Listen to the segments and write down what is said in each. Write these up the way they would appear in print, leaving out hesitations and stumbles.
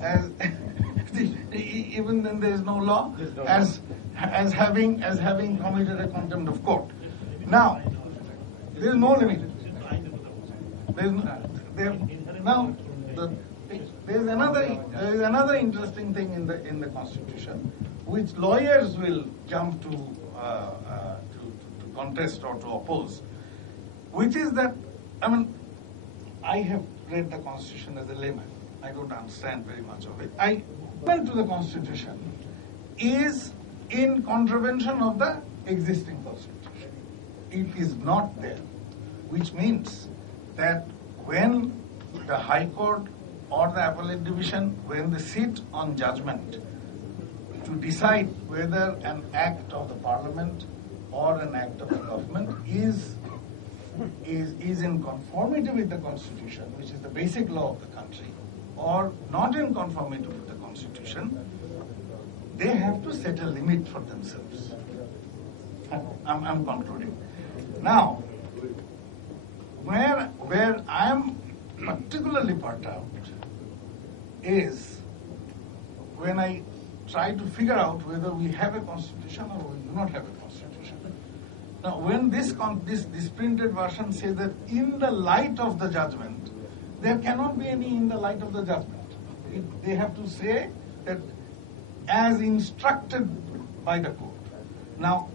as even then there is no law, as having committed a contempt of court. Now, there is no limit. There is another interesting thing in the Constitution, which lawyers will jump to contest or to oppose, which is that, I have read the Constitution as a layman. I don't understand very much of it. I went to the Constitution is in contravention of the existing Constitution. It is not there, which means that when the High Court or the Appellate Division, when they sit on judgment to decide whether an act of the Parliament or an act of the government is in conformity with the Constitution, which is the basic law of the country, or not in conformity with the Constitution, they have to set a limit for themselves. I'm concluding. Now, where I am particularly perturbed is when I try to figure out whether we have a constitution or we do not have a constitution. Now, when this printed version says that in the light of the judgment, there cannot be any in the light of the judgment. They have to say that as instructed by the court. Now,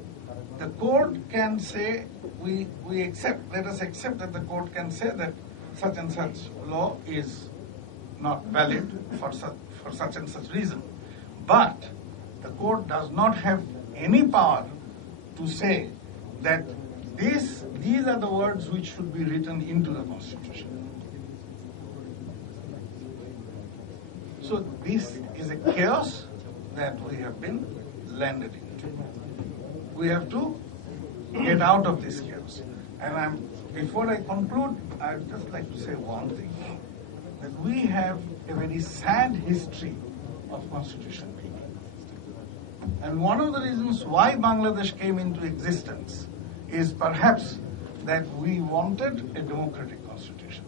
the court can say, let us accept that the court can say that such and such law is not valid for such and such reason. But the court does not have any power to say that these are the words which should be written into the Constitution. So this is a chaos that we have been landed into. We have to get out of this chaos. And before I conclude, I'd just like to say one thing, that we have a very sad history of constitution making. And one of the reasons why Bangladesh came into existence is perhaps that we wanted a democratic constitution.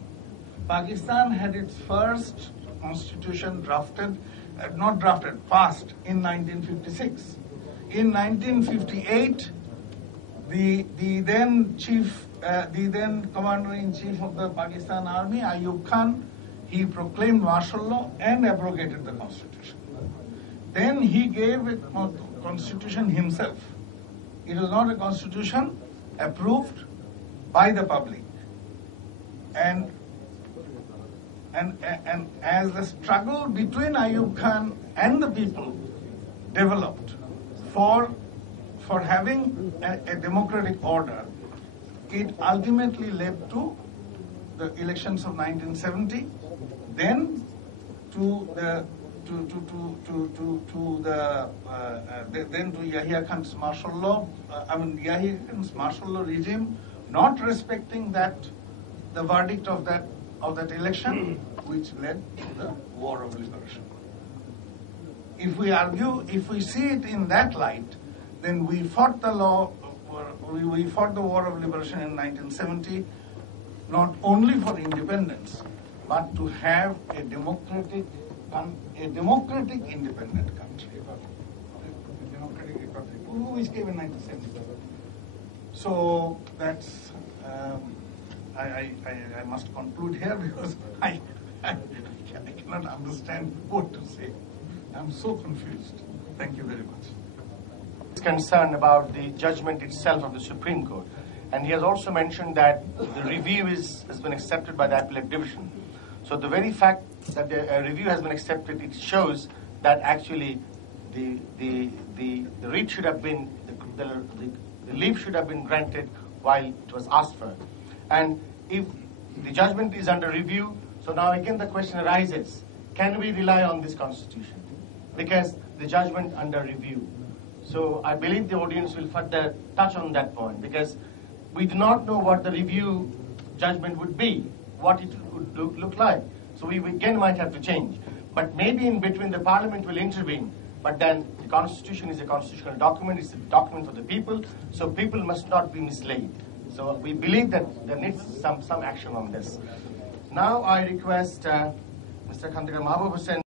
Pakistan had its first constitution passed in 1956. In 1958, the then commander-in-chief of the Pakistan Army, Ayub Khan, he proclaimed martial law and abrogated the constitution. Then he gave a constitution himself. It was not a constitution approved by the public. And as the struggle between Ayub Khan and the people developed for having a democratic order, it ultimately led to the elections of 1970, then to Yahya Khan's martial law. Yahya Khan's martial law regime, not respecting the verdict of that election, which led to the War of Liberation. If we see it in that light, then we fought the War of Liberation in 1970, not only for independence, but to have a democratic independent country, a democratic republic, which came in 1970. So that's I must conclude here because I cannot understand what to say. I'm so confused. Thank you very much. He's concerned about the judgment itself of the Supreme Court. And he has also mentioned that the review has been accepted by the Appellate Division. So the very fact that the review has been accepted, it shows that actually the writ should have been, the leave should have been granted while it was asked for. And if the judgment is under review, so now again the question arises, can we rely on this Constitution? Because the judgment under review. So I believe the audience will further touch on that point, because we do not know what the review judgment would be, what it would look like. So we again might have to change. But maybe in between the Parliament will intervene, but then the Constitution is a constitutional document, it's a document for the people, so people must not be misled. So we believe that there needs some action on this. Now I request Mr. Khandekar Mahbub Hussain